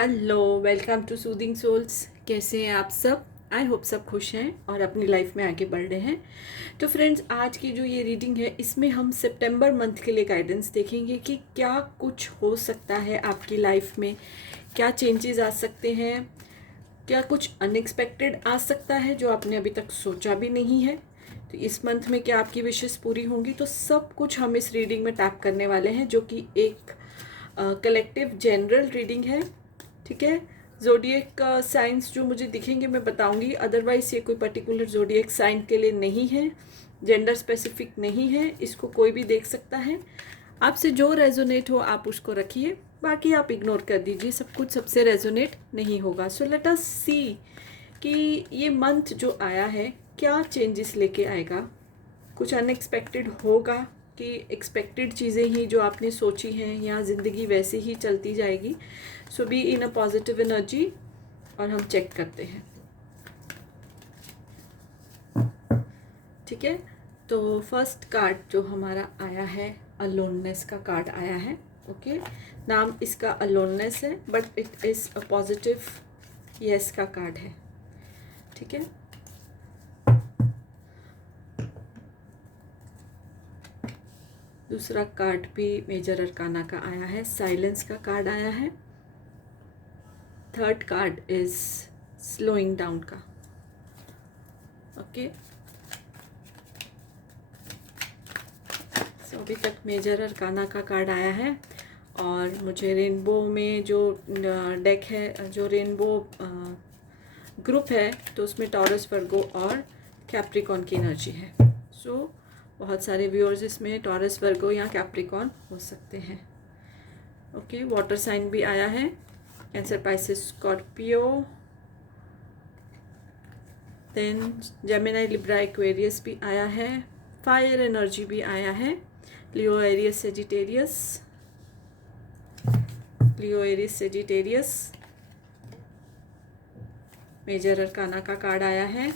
Hello, welcome to soothing souls. कैसे हैं आप सब? आई होप सब खुश हैं और अपनी लाइफ में आगे बढ़ रहे हैं। तो फ्रेंड्स, आज की जो ये रीडिंग है इसमें हम सितंबर मंथ के लिए गाइडेंस देखेंगे कि क्या कुछ हो सकता है आपकी लाइफ में, क्या चेंजेस आ सकते हैं, क्या कुछ अनएक्सपेक्टेड आ सकता है जो आपने अभी तक सोचा भी नहीं है। तो इस मंथ में क्या आपकी विशेस पूरी होंगी, तो सब कुछ हम इस रीडिंग में टैप करने वाले हैं, जो कि एक कलेक्टिव जनरल रीडिंग है। ठीक है। जोडिएक साइंस जो मुझे दिखेंगे मैं बताऊंगी, अदरवाइज ये कोई पर्टिकुलर जोडिएक साइन के लिए नहीं है, जेंडर स्पेसिफिक नहीं है, इसको कोई भी देख सकता है। आपसे जो रेजोनेट हो आप उसको रखिए, बाकी आप इग्नोर कर दीजिए, सब कुछ सबसे रेजोनेट नहीं होगा। सो लेट अस सी कि ये मंथ जो आया है क्या चेंजेस लेके आएगा, कुछ अनएक्सपेक्टेड होगा कि एक्सपेक्टेड चीज़ें ही जो आपने सोची हैं या ज़िंदगी वैसे ही चलती जाएगी। So be in a positive energy और हम चेक करते हैं। ठीक है। तो फर्स्ट कार्ड जो हमारा आया है, अलोननेस का कार्ड आया है। ओके, नाम इसका अलोननेस है but it is a positive yes का कार्ड है। ठीक है। दूसरा कार्ड भी मेजर अरकाना का आया है, साइलेंस का कार्ड आया है। Third card is slowing down का। ओके, सो अभी तक मेजर अरकाना का कार्ड आया है और मुझे रेनबो में जो डेक है, जो रेनबो ग्रुप है, तो उसमें टॉरस, वर्गो और कैप्रिकॉन की एनर्जी है। सो बहुत सारे व्यूअर्स इसमें टॉरस, वर्गो या कैप्रिकॉन हो सकते हैं। ओके, वाटर साइन भी आया है, Cancer, Pisces, Scorpio, then Gemini, Libra, Aquarius भी आया है, फायर एनर्जी भी आया है, Leo, Aries, Sagittarius, Leo, Aries, Sagittarius. Major arcana का कार्ड आया है।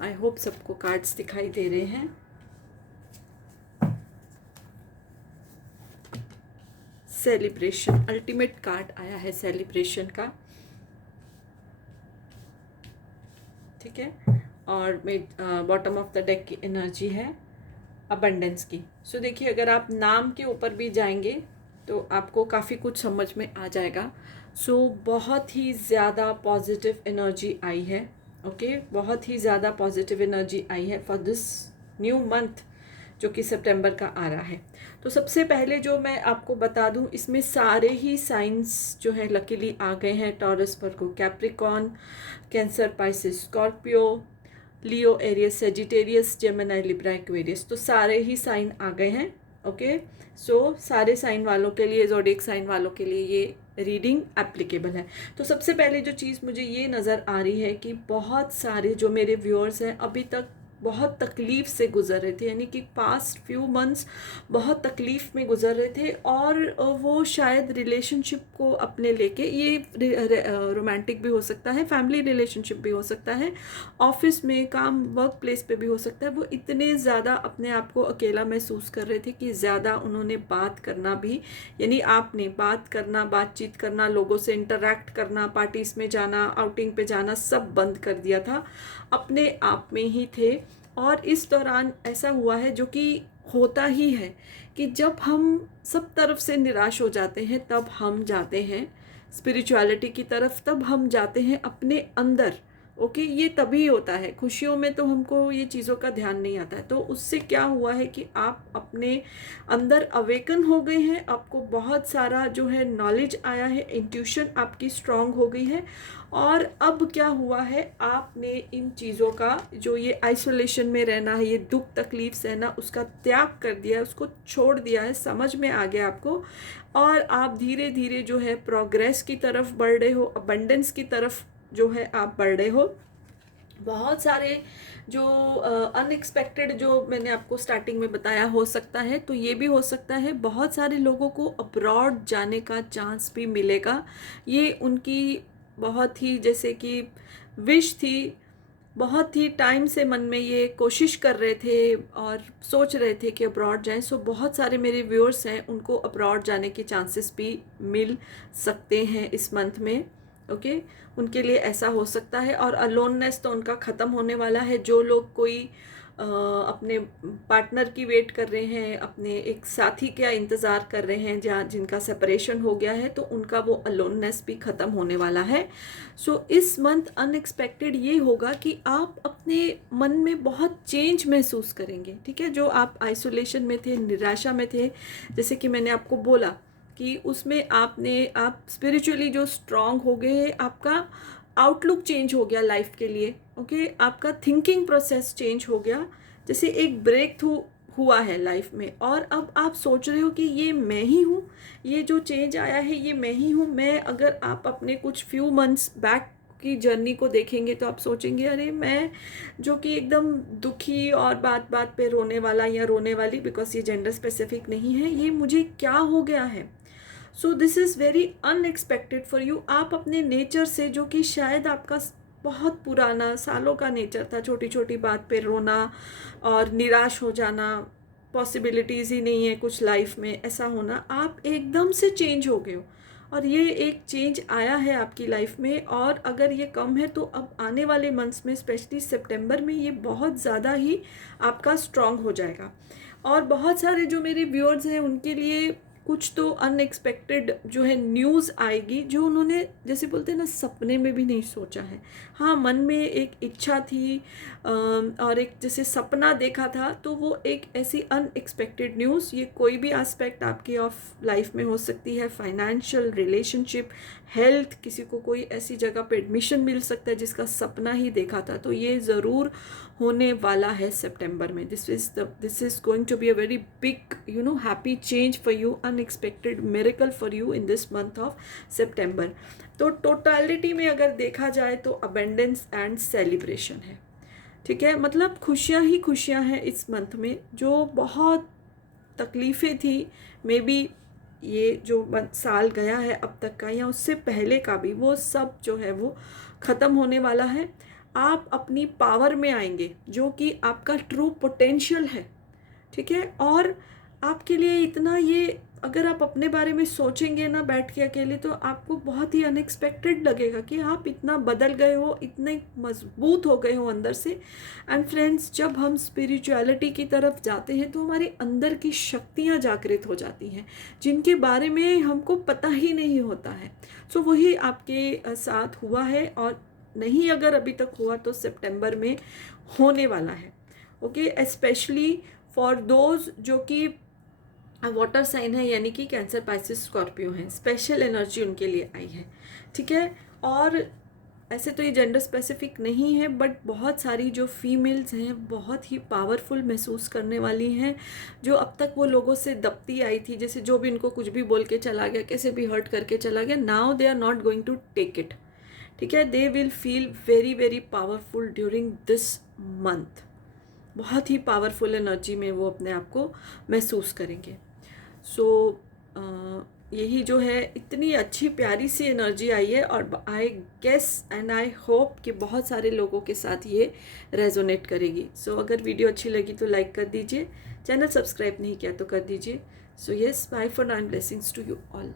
आई होप सबको कार्ड्स दिखाई दे रहे हैं। सेलिब्रेशन, अल्टीमेट कार्ड आया है सेलिब्रेशन का। ठीक है। और बॉटम ऑफ द डेक की एनर्जी है अबंडेंस की। सो देखिए, अगर आप नाम के ऊपर भी जाएंगे तो आपको काफ़ी कुछ समझ में आ जाएगा। सो बहुत ही ज़्यादा पॉजिटिव एनर्जी आई है। ओके, बहुत ही ज़्यादा पॉजिटिव एनर्जी आई है फॉर दिस न्यू मंथ जो कि सितंबर का आ रहा है। तो सबसे पहले जो मैं आपको बता दूं, इसमें सारे ही साइंस जो है लकीली आ गए हैं, Taurus, Virgo, Capricorn, Cancer, Pisces, Scorpio, Leo, Aries, Sagittarius, Gemini, Libra, Aquarius. तो सारे ही साइन आ गए हैं। ओके, सो सारे साइन वालों के लिए, ज़ोडिएक साइन वालों के लिए ये रीडिंग एप्लीकेबल है। तो सबसे पहले जो चीज़ मुझे ये नज़र आ रही है कि बहुत सारे जो मेरे व्यूअर्स हैं अभी तक बहुत तकलीफ़ से गुजर रहे थे, यानी कि पास्ट फ्यू मंथ्स बहुत तकलीफ़ में गुजर रहे थे, और वो शायद रिलेशनशिप को अपने लेके, ये रोमांटिक भी हो सकता है, फैमिली रिलेशनशिप भी हो सकता है, ऑफिस में काम, वर्क प्लेस पे भी हो सकता है, वो इतने ज़्यादा अपने आप को अकेला महसूस कर रहे थे कि ज़्यादा उन्होंने बात करना भी, यानी आपने बात करना, बातचीत करना, लोगों से इंटरेक्ट करना, पार्टीज़ में जाना, आउटिंग पे जाना, सब बंद कर दिया था, अपने आप में ही थे। और इस दौरान ऐसा हुआ है, जो कि होता ही है, कि जब हम सब तरफ से निराश हो जाते हैं तब हम जाते हैं स्पिरिचुअलिटी की तरफ, तब हम जाते हैं अपने अंदर। ओके, ये तभी होता है, खुशियों में तो हमको ये चीज़ों का ध्यान नहीं आता है। तो उससे क्या हुआ है कि आप अपने अंदर अवेकन हो गए हैं, आपको बहुत सारा जो है नॉलेज आया है, इंट्यूशन आपकी स्ट्रांग हो गई है। और अब क्या हुआ है, आपने इन चीज़ों का, जो ये आइसोलेशन में रहना है, ये दुख तकलीफ सहना, उसका त्याग कर दिया है, उसको छोड़ दिया है, समझ में आ गया आपको, और आप धीरे धीरे जो है प्रोग्रेस की तरफ बढ़ रहे हो, अबंडेंस की तरफ जो है आप बढ़ रहे हो। बहुत सारे जो अनएक्सपेक्टेड, जो मैंने आपको स्टार्टिंग में बताया, हो सकता है, तो ये भी हो सकता है बहुत सारे लोगों को अब्रॉड जाने का चांस भी मिलेगा। ये उनकी बहुत ही जैसे कि विश थी, बहुत ही टाइम से मन में ये कोशिश कर रहे थे और सोच रहे थे कि अब्रॉड जाएं। सो बहुत सारे मेरे व्यूअर्स हैं, उनको अब्रॉड जाने के चांसेस भी मिल सकते हैं इस मंथ में। ओके, उनके लिए ऐसा हो सकता है। और अलोननेस तो उनका ख़त्म होने वाला है। जो लोग कोई अपने पार्टनर की वेट कर रहे हैं, अपने एक साथी का इंतज़ार कर रहे हैं, जहाँ जिनका सेपरेशन हो गया है, तो उनका वो अलोननेस भी ख़त्म होने वाला है। सो इस मंथ अनएक्सपेक्टेड ये होगा कि आप अपने मन में बहुत चेंज महसूस करेंगे। ठीक है, जो आप आइसोलेशन में थे, निराशा में थे, जैसे कि मैंने आपको बोला कि उसमें आप स्पिरिचुअली जो स्ट्रांग हो गए, आपका आउटलुक चेंज हो गया लाइफ के लिए। ओके, आपका थिंकिंग प्रोसेस चेंज हो गया, जैसे एक ब्रेक थ्रू हुआ है लाइफ में। और अब आप सोच रहे हो कि ये मैं ही हूँ, ये जो चेंज आया है ये मैं ही हूँ। मैं अगर आप अपने कुछ फ्यू मंथ्स बैक की जर्नी को देखेंगे तो आप सोचेंगे, अरे मैं जो कि एकदम दुखी और बात बात पे रोने वाला या रोने वाली, बिकॉज ये जेंडर स्पेसिफिक नहीं है, ये मुझे क्या हो गया है। So this is very unexpected for you. आप अपने नेचर से, जो कि शायद आपका बहुत पुराना सालों का नेचर था, छोटी छोटी बात पे रोना और निराश हो जाना, पॉसिबिलिटीज़ ही नहीं है कुछ लाइफ में, ऐसा होना, आप एकदम से चेंज हो गए हो। और ये एक चेंज आया है आपकी लाइफ में। और अगर ये कम है तो अब आने वाले मंथ्स में, स्पेशली सितंबर में, ये बहुत ज़्यादा ही आपका स्ट्रॉन्ग हो जाएगा। और बहुत सारे जो मेरे व्यूअर्स हैं उनके लिए कुछ तो अनएक्सपेक्टेड जो है न्यूज़ आएगी, जो उन्होंने, जैसे बोलते हैं ना, सपने में भी नहीं सोचा है। हाँ, मन में एक इच्छा थी और एक जैसे सपना देखा था, तो वो एक ऐसी अनएक्सपेक्टेड न्यूज़, ये कोई भी एस्पेक्ट आपकी ऑफ लाइफ में हो सकती है, फाइनेंशियल, रिलेशनशिप, हेल्थ, किसी को कोई ऐसी जगह पे एडमिशन मिल सकता है जिसका सपना ही देखा था, तो ये ज़रूर होने वाला है सितंबर में। This is going to be a very big happy change for you, unexpected miracle for you in this month of September. तो टोटलिटी में अगर देखा जाए तो अबेंडेंस एंड सेलिब्रेशन है। ठीक है, मतलब खुशियाँ ही खुशियाँ हैं इस मंथ में। जो बहुत तकलीफ़ें थी, मे बी ये जो साल गया है अब तक का या उससे पहले का भी, वो सब जो है वो ख़त्म होने वाला है। आप अपनी पावर में आएंगे, जो कि आपका ट्रू पोटेंशियल है। ठीक है, और आपके लिए इतना, ये अगर आप अपने बारे में सोचेंगे ना बैठ के अकेले, तो आपको बहुत ही अनएक्सपेक्टेड लगेगा कि आप इतना बदल गए हो, इतने मजबूत हो गए हो अंदर से। एंड फ्रेंड्स, जब हम स्पिरिचुअलिटी की तरफ जाते हैं तो हमारे अंदर की शक्तियाँ जागृत हो जाती हैं, जिनके बारे में हमको पता ही नहीं होता है। सो वही आपके साथ हुआ है, और नहीं अगर अभी तक हुआ तो सितंबर में होने वाला है। ओके, स्पेशली फॉर दोज जो कि वाटर साइन है, यानी कि कैंसर, पाइसेस, स्कॉर्पियो हैं, स्पेशल एनर्जी उनके लिए आई है। ठीक है, और ऐसे तो ये जेंडर स्पेसिफिक नहीं है, बट बहुत सारी जो फीमेल्स हैं बहुत ही पावरफुल महसूस करने वाली हैं, जो अब तक वो लोगों से दबती आई थी, जैसे जो भी उनको कुछ भी बोल के चला गया, कैसे भी हर्ट करके चला गया, now they are not going to take it. ठीक है, they will feel very very powerful during this month. बहुत ही पावरफुल एनर्जी में वो अपने आप को महसूस करेंगे। सो यही जो है, इतनी अच्छी प्यारी सी एनर्जी आई है, और I guess and I hope कि बहुत सारे लोगों के साथ ये रेजोनेट करेगी। सो अगर वीडियो अच्छी लगी तो लाइक कर दीजिए, चैनल सब्सक्राइब नहीं किया तो कर दीजिए। So yes, bye for now, blessings to you all.